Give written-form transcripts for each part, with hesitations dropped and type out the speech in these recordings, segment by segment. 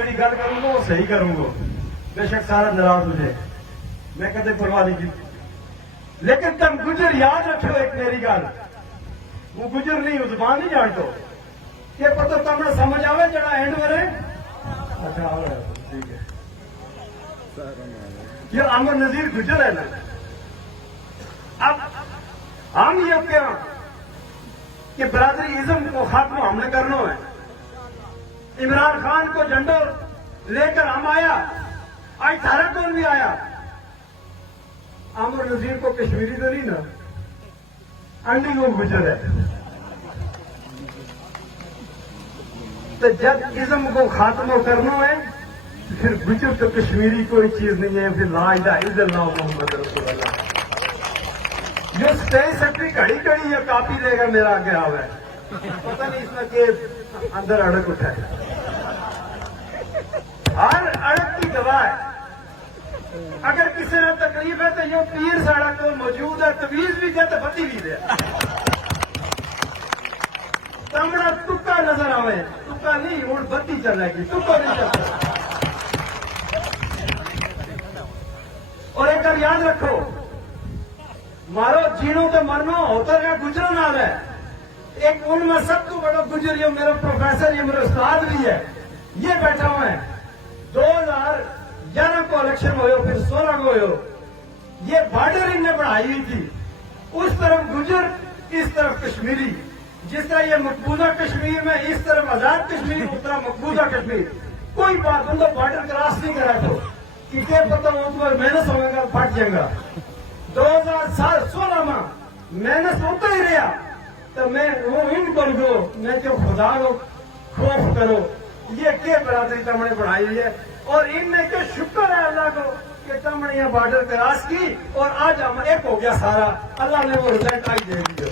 جڑی گل کروں گا وہ صحیح کروں گا، بے شک سارا ناراض ہو جائے، میں کدے پرواہ نہیں کی، لیکن تم گجر یاد رکھو ایک میری گل، وہ گجر نہیں، وہ زبان نہیں جان تو کہ پتہ تم نے سمجھ آوے جڑا اینڈ ورے اچھا آ رہا ہے، ٹھیک ہے، یہ عامر نذیر گجر ہے نا۔ اب ہم یہ کہہ کہ برادری ازم کو خاتمہ ہم نے کرنا ہے، عمران خان کو جھنڈا لے کر ہم آیا، آج تھارا کون بھی آیا، عامر نذیر کو کشمیری تو نہیں نا، انڈی کو گجر ہے، تو جب ازم کو خاتمہ کرنا ہے پھر گجر تو کشمیری کوئی چیز نہیں ہے، پھر لا الہ الا اللہ محمد رسول اللہ۔ جو اسٹیج سیکٹری کڑی کڑی یہ کاپی لے گا میرا آگے آ ہے، پتہ نہیں اس میں کہ اندر اڑک اٹھا ہے، ہر اڑک کی دوا ہے، اگر کسی نے تکلیف ہے تو یہ پیر ساڑا کو موجود ہے، تویز بھی دے تو بتی بھی دے، تمنا تکا نظر آئے، تکا نہیں ہوں بتی چلے گی، تکا نہیں چلتا۔ اور ایک گل یاد رکھو، مارو جینوں تو مرنو ہوتا رہا گجروں نال ہے، ایک ان میں سب کو بڑا گجر یہ میرا پروفیسر یہ میرا استاد بھی ہے، یہ بیٹھا ہوا ہے، 2011 کو الیکشن ہوئے پھر 16 کو ہوئے، یہ بارڈر ان نے بڑھائی ہوئی تھی، اس طرف گجر اس طرف کشمیری، جس طرح یہ مقبوضہ کشمیر میں اس طرف آزاد کشمیر اس طرح مقبوضہ کشمیر، کوئی بات ان کو بارڈر کراس نہیں کرا تو کہ پتہ وہ تمہیں محنت ہوئے گا پھٹ جائے گا۔ 2016 میں محنت ہوتا ہی رہا تو میں وہ ان کر دو میں جو خدا کو خوف کرو، یہ کیا برادری تم نے بڑھائی ہوئی ہے، اور ان میں جو شکر ہے اللہ کو کہ تم نے یہ بارڈر کراس کی اور آج ہم ایک ہو گیا سارا، اللہ نے وہ رزلٹ آئی دے دیا۔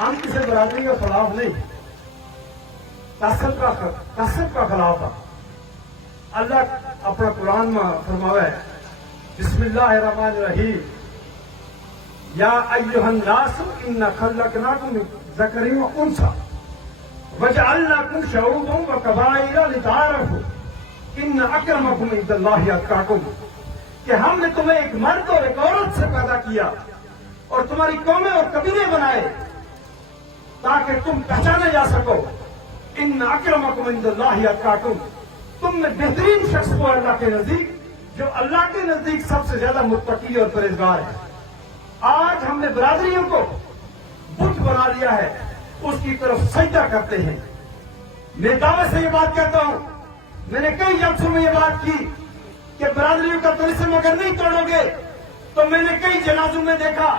ہم کسی برادری کے خلاف نہیں، تعصب کا خلاف ہے۔ اللہ اپنا قرآن میں فرمایا ہے بسم اللہ الرحمن الرحیم یا ایھا الناس انا خلقناکم من ذکر و انثی وجعلناکم شعوبا وقبائل لتعارفوا ان اکرمکم عند اللہ اتقاکم، کہ ہم نے تمہیں ایک مرد اور ایک عورت سے پیدا کیا اور تمہاری قومیں اور قبیلے بنائے تاکہ تم پہچانے جا سکو، ان اکرمکم عند اللہ اتقاکم، تم میں بہترین شخص کو اللہ کے نزدیک جو اللہ کے نزدیک سب سے زیادہ متقی اور پرہیزگار ہے۔ آج ہم نے برادریوں کو بت بنا لیا ہے، اس کی طرف سجدہ کرتے ہیں۔ میں دعوے سے یہ بات کہتا ہوں، میں نے کئی جلسوں میں یہ بات کی کہ برادریوں کا طلسم اگر نہیں توڑو گے تو میں نے کئی جنازوں میں دیکھا